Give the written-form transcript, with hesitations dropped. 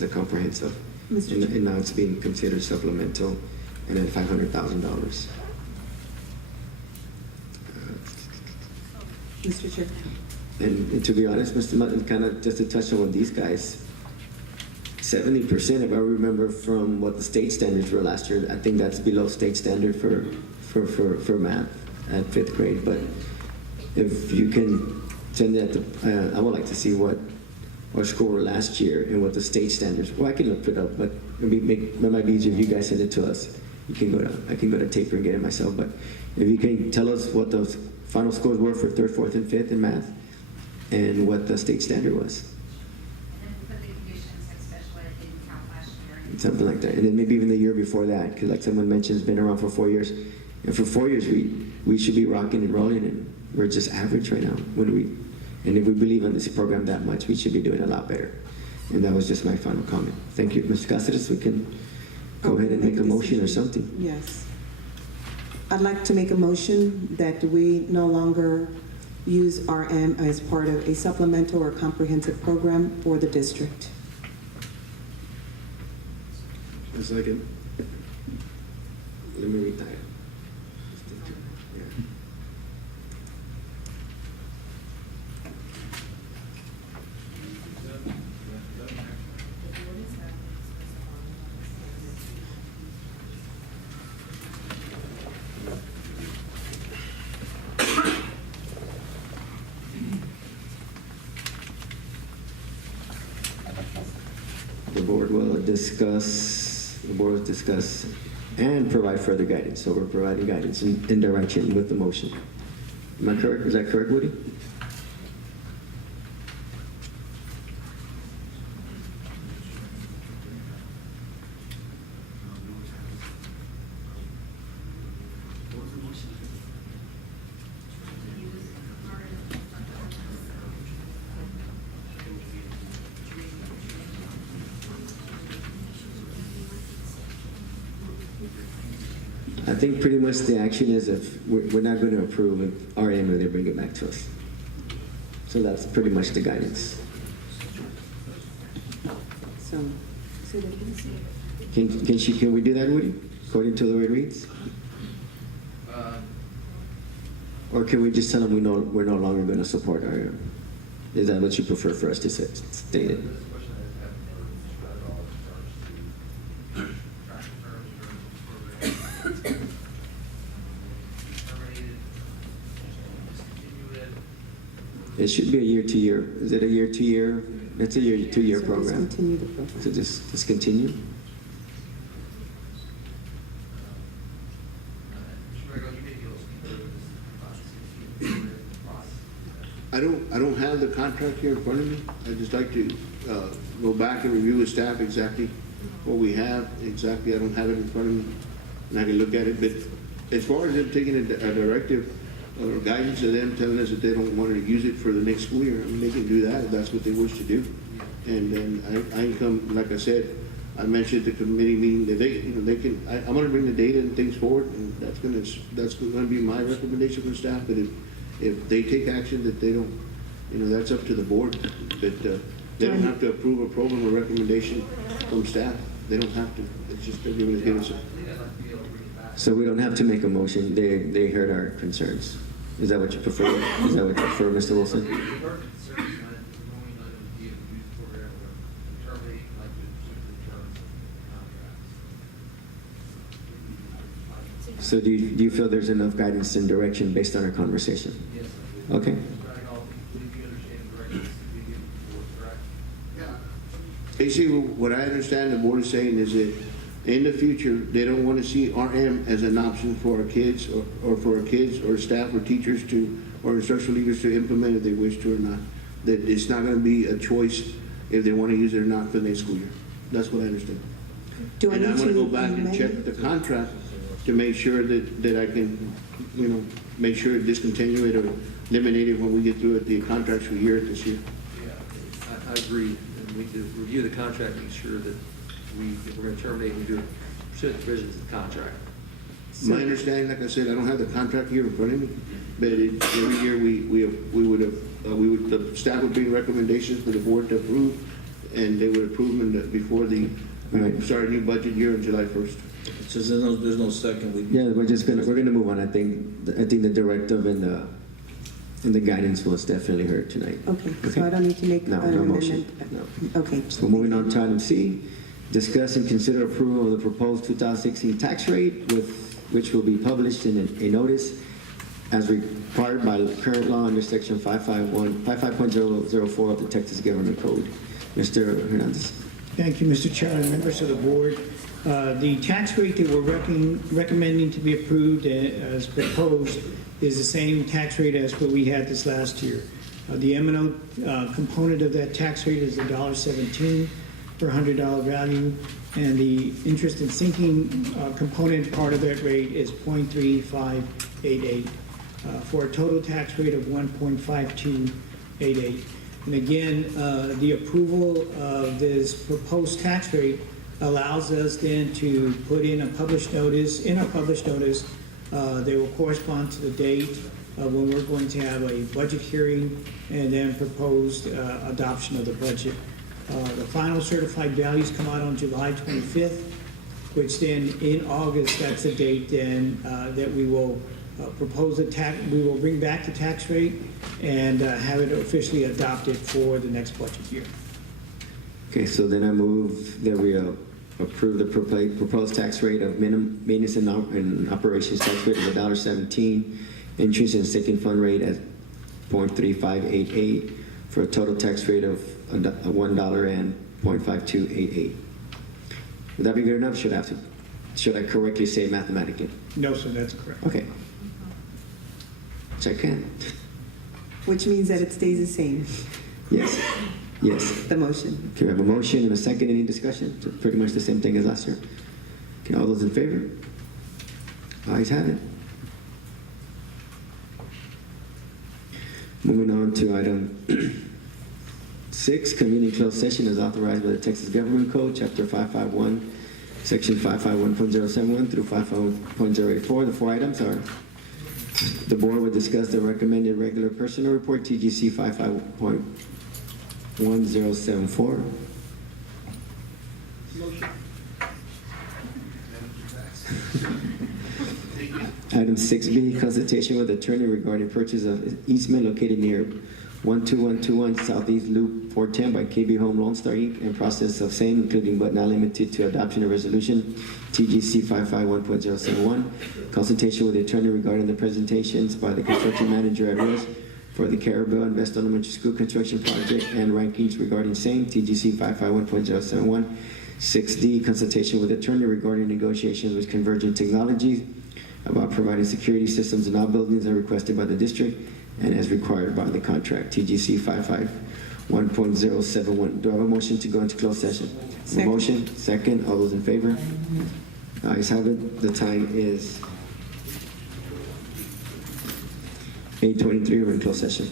was the comprehensive. Mr. And, Chair. and now it's being considered supplemental, and then $500,000. Mr. Chair. And to be honest, Mr. Mutton, kind of just to touch on these guys, 70%, if I remember from what the state standards were last year, I think that's below state standard for math at 5th grade. But if you can send that to, I would like to see what our score were last year and what the state standards. Well, I can look it up, but it might be easier if you guys send it to us. I can go to Taper and get it myself. But if you can tell us what those final scores were for 3rd, 4th, and 5th in math, and what the state standard was. And then put the conditions like special ed didn't count last year. Something like that. And then maybe even the year before that, because like someone mentioned, it's been around for 4 years. And for 4 years, we should be rocking and rolling, and we're just average right now. And if we believe in this program that much, we should be doing a lot better. And that was just my final comment. Thank you. Mr. Cáceres, we can go ahead and make a motion or something. Yes. I'd like to make a motion that we no longer use RM as part of a supplemental or comprehensive program for the district. A second. Let me read that. Yeah. The board will discuss and provide further guidance. So we're providing guidance and direction with the motion. Am I correct? Is that correct, Woody? I think pretty much the action is if we're not going to approve it, RM, and they bring it back to us. So that's pretty much the guidance. So, say that again. Can we do that, Woody? According to the way it reads? Or can we just tell them we're no longer going to support RM? Is that what you prefer for us to state it? It should be a year-to-year. Is it a year-to-year? It's a year-to-year So program. discontinue the program. So just discontinue? I don't have the contract here in front of me. I'd just like to go back and review with staff exactly what we have. Exactly, I don't have it in front of me, and I can look at it. But as far as them taking a directive or guidance to them telling us that they don't want to use it for the next school year, I mean, they can do that if that's what they wish to do. And then I can come, like I said, I mentioned at the committee meeting that they can. I'm going to bring the data and things forward, and that's going to be my recommendation for staff. But if they take action that they don't, that's up to the board. But they don't have to approve a program or recommendation from staff. They don't have to. It's just they're giving us it. So we don't have to make a motion. They heard our concerns. Is that what you prefer? Is that what you prefer, Mr. Wilson? So do you feel there's enough guidance and direction based on our conversation? Yes. Okay. Basically, what I understand the board is saying is that in the future, they don't want to see RM as an option for our kids or for our kids or staff or teachers or instructional leaders to implement if they wish to or not. That it's not going to be a choice if they want to use it or not for the next school year. That's what I understand. Do I And need I'm going to go to back and amend check it? the contract to make sure that I can, make sure to discontinue it or eliminate it when we get through it, the contractual year this year. Yeah, I agree. And we need to review the contract, make sure that if we're going to terminate, we do it pursuant to the provisions of the contract. My understanding, like I said, I don't have the contract here in front of me, but every year the staff would bring recommendations for the board to approve, and they would approve them before the, Right. start a new budget year on July 1st. It's just, there's no second. Yeah, we're gonna move on. I think the directive and the guidance was definitely heard tonight. Okay, so I don't need to make No, an no amendment? motion, Okay. So moving on to item C, discuss and consider approval of the proposed 2016 tax rate, which will be published in a notice as required by current law under section 55.004 of the Texas Government Code. Mr. Hernandez. Thank you, Mr. Chair and members of the board. The tax rate that we're recommending to be approved as proposed is the same tax rate as what we had this last year. The M&O component of that tax rate is $1.17 per $100 value, and the interest and sinking component part of that rate is 0.3588 for a total tax rate of 1.5288. And again, the approval of this proposed tax rate allows us then to put in a published notice. In our published notice, they will correspond to the date when we're going to have a budget hearing and then proposed adoption of the budget. The final certified values come out on July 25th, which then in August, that's the date then that we will propose we will bring back the tax rate and have it officially adopted for the next budget year. Okay, so then I move that we approve the proposed tax rate of maintenance and operations tax rate of $1.17, interest and sinking fund rate at 0.3588 for a total tax rate of $1 and 0.5288. Would that be good enough? Should I correctly say mathematically? No, sir, that's correct. Okay. Check in. Which means that it stays the same, Yes. Yes. the motion. Okay, we have a motion and a second. Any discussion? So pretty much the same thing as last year. Okay, all those in favor? Ayes have it. Moving on to item 6, convening closed session as authorized by the Texas Government Code, Chapter 551, Section 551.071 through 551.084. The 4 items are: the board will discuss the recommended regular personnel report, TGC 55.1074. Item 6B, consultation with attorney regarding purchase of easement located near 12121 Southeast Loop 410 by KB Home Lone Star Inc. and process of same, including but not limited to adoption of resolution TGC 551.071. Consultation with the attorney regarding the presentations by the construction manager at risk for the Carabel and West Elementary School construction project and rankings regarding same, TGC 551.071. 6D, consultation with attorney regarding negotiations with Convergent Technologies about providing security systems in all buildings as requested by the district and as required by the contract, TGC 551.071. Do I have a motion to go into closed session? Second. Motion, second. All those in favor? Ayes have it. The time is 8:23. We're in closed session.